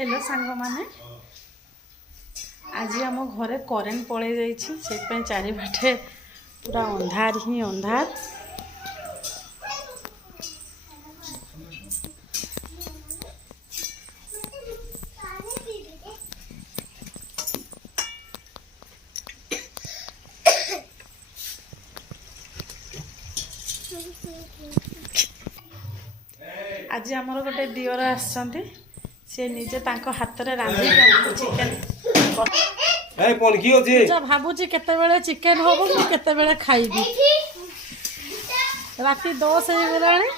Hello सांग माने आज आम घरे करेन्ट पड़े जाइए चारिपाटे पूरा अंधार ही अंधार। आज आमर गोटे दिवर आसछन्ती से निजे तांको हाथ रे रांधि चिकेन भावुची केतेबेले चिकेन होबो कि केतेबेले खाइबी। राति 10 हो गलानी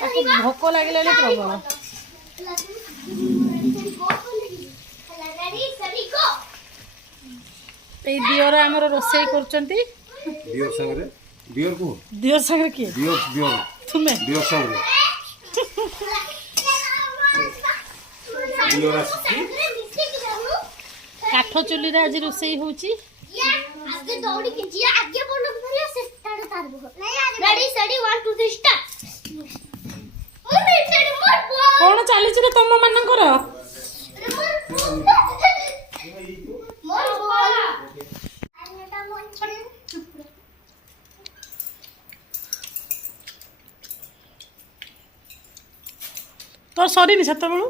ताको भोक लागिलानी प्रबल। ए दिवर आमर रोसई करछन्ती दियर संगे दियर को दिवर संगे की दियर तुम्हें दियर संगे दियर आसी काठ चुली रे आज रोसई होची। आगे दौड़ी के जिया आगे बोलो भरिया से स्टार्ट करबो। Ready सेडी 1 2 3 start. मोर सेडी मोर कोन चाली रे तम मानकर मोर आनेटा मन छन तोर सरी नि सत बेलू